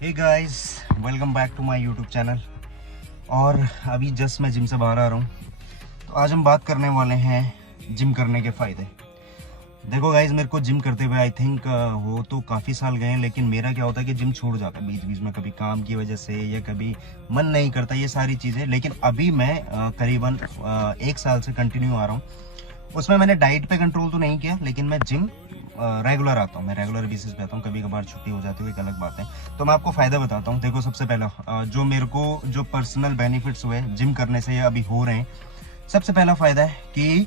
Hey guys, welcome back to my YouTube channel. और अभी just मैं जिम से बाहर आ रहा हूँ। तो आज हम बात करने वाले हैं जिम करने के फ़ायदे। देखो गाइस, मेरे को जिम करते हुए आई थिंक वो तो काफ़ी साल गए हैं, लेकिन मेरा क्या होता है कि जिम छूट जाता है बीच बीच में, कभी काम की वजह से या कभी मन नहीं करता, ये सारी चीज़ें। लेकिन अभी मैं करीबन 1 साल से कंटिन्यू आ रहा हूँ। उसमें मैंने डाइट पे कंट्रोल तो नहीं किया, लेकिन मैं जिम रेगुलर आता हूँ। मैं रेगुलर बेसिस पे आता हूँ, कभी कभार छुट्टी हो जाती है, एक अलग बात है। तो मैं आपको फ़ायदा बताता हूँ। देखो, सबसे पहला जो मेरे को जो पर्सनल बेनिफिट्स हुए जिम करने से या अभी हो रहे हैं, सबसे पहला फ़ायदा है कि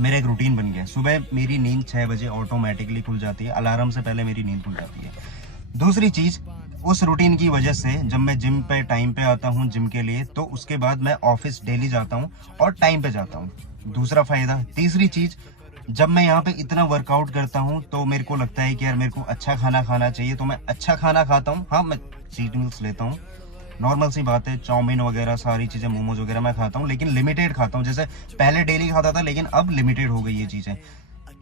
मेरा एक रूटीन बन गया। सुबह मेरी नींद 6 बजे ऑटोमेटिकली खुल जाती है, अलार्म से पहले मेरी नींद खुल जाती है। दूसरी चीज़, उस रूटीन की वजह से जब मैं जिम पे टाइम पे आता हूँ जिम के लिए, तो उसके बाद मैं ऑफिस डेली जाता हूँ और टाइम पे जाता हूँ। दूसरा फायदा। तीसरी चीज़, जब मैं यहाँ पे इतना वर्कआउट करता हूँ तो मेरे को लगता है कि यार मेरे को अच्छा खाना खाना चाहिए, तो मैं अच्छा खाना खाता हूँ। हाँ, मैं चीट मील्स लेता हूँ, नॉर्मल सी बात है। चाउमीन वगैरह सारी चीज़ें, मोमोज वगैरह मैं खाता हूँ, लेकिन लिमिटेड खाता हूँ। जैसे पहले डेली खाता था, लेकिन अब लिमिटेड हो गई ये चीज़ें।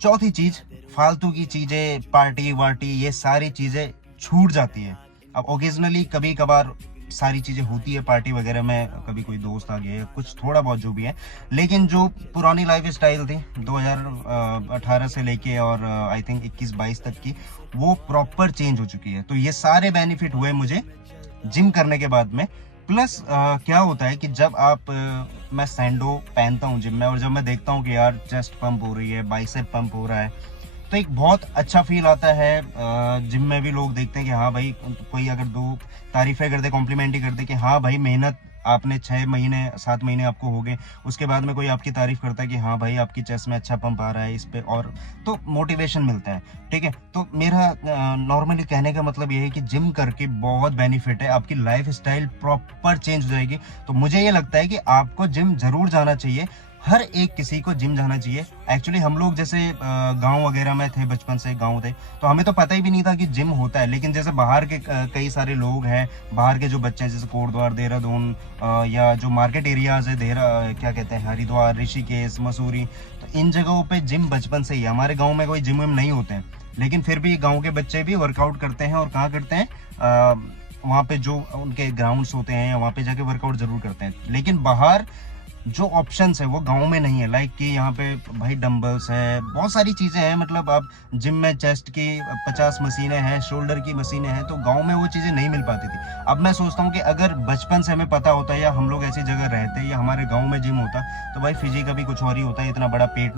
चौथी चीज़, फालतू की चीज़ें, पार्टी वार्टी, ये सारी चीज़ें छूट जाती है। अब ओकेजनली कभी कभार सारी चीज़ें होती है पार्टी वगैरह में, कभी कोई दोस्त आ गया, कुछ थोड़ा बहुत जो भी है। लेकिन जो पुरानी लाइफ स्टाइल थी 2018 से लेके और आई थिंक 21-22 तक की, वो प्रॉपर चेंज हो चुकी है। तो ये सारे बेनिफिट हुए मुझे जिम करने के बाद में। प्लस क्या होता है कि जब आप मैं सैंडो पहनता हूँ जिम में, और जब मैं देखता हूँ कि यार चेस्ट पंप हो रही है, बाइसेप पंप हो रहा है, तो एक बहुत अच्छा फील आता है। जिम में भी लोग देखते हैं कि हाँ भाई, कोई अगर दो तारीफें कर दे, कॉम्प्लीमेंट ही कर दे कि हाँ भाई, मेहनत आपने 6 महीने 7 महीने आपको हो गए, उसके बाद में कोई आपकी तारीफ करता है कि हाँ भाई, आपकी चेस्ट में अच्छा पंप आ रहा है इस पे, और तो मोटिवेशन मिलता है। ठीक है, तो मेरा नॉर्मली कहने का मतलब ये है कि जिम करके बहुत बेनिफिट है, आपकी लाइफ स्टाइल प्रॉपर चेंज हो जाएगी। तो मुझे ये लगता है कि आपको जिम जरूर जाना चाहिए। हर एक किसी को जिम जाना चाहिए। एक्चुअली हम लोग जैसे गांव वगैरह में थे, बचपन से गांव थे, तो हमें तो पता ही भी नहीं था कि जिम होता है। लेकिन जैसे बाहर के कई सारे लोग हैं, बाहर के जो बच्चे हैं, जैसे कोटद्वार, देहरादून, या जो मार्केट एरियाज है, क्या कहते हैं, हरिद्वार, ऋषिकेश, मसूरी, तो इन जगहों पे जिम बचपन से ही है। हमारे गाँव में कोई जिम विम नहीं होते हैं, लेकिन फिर भी गाँव के बच्चे भी वर्कआउट करते हैं। और कहाँ करते हैं? वहाँ पे जो उनके ग्राउंड्स होते हैं, वहाँ पे जाके वर्कआउट जरूर करते हैं। लेकिन बाहर जो ऑप्शंस है वो गांव में नहीं है। लाइक कि यहाँ पे भाई डंबल्स है, बहुत सारी चीज़ें हैं। मतलब आप जिम में चेस्ट की 50 मशीनें हैं, शोल्डर की मशीनें हैं, तो गांव में वो चीज़ें नहीं मिल पाती थी। अब मैं सोचता हूँ कि अगर बचपन से हमें पता होता, या हम लोग ऐसी जगह रहते, या हमारे गाँव में जिम होता, तो भाई फिजिक अभी कुछ और ही होता है। इतना बड़ा पेट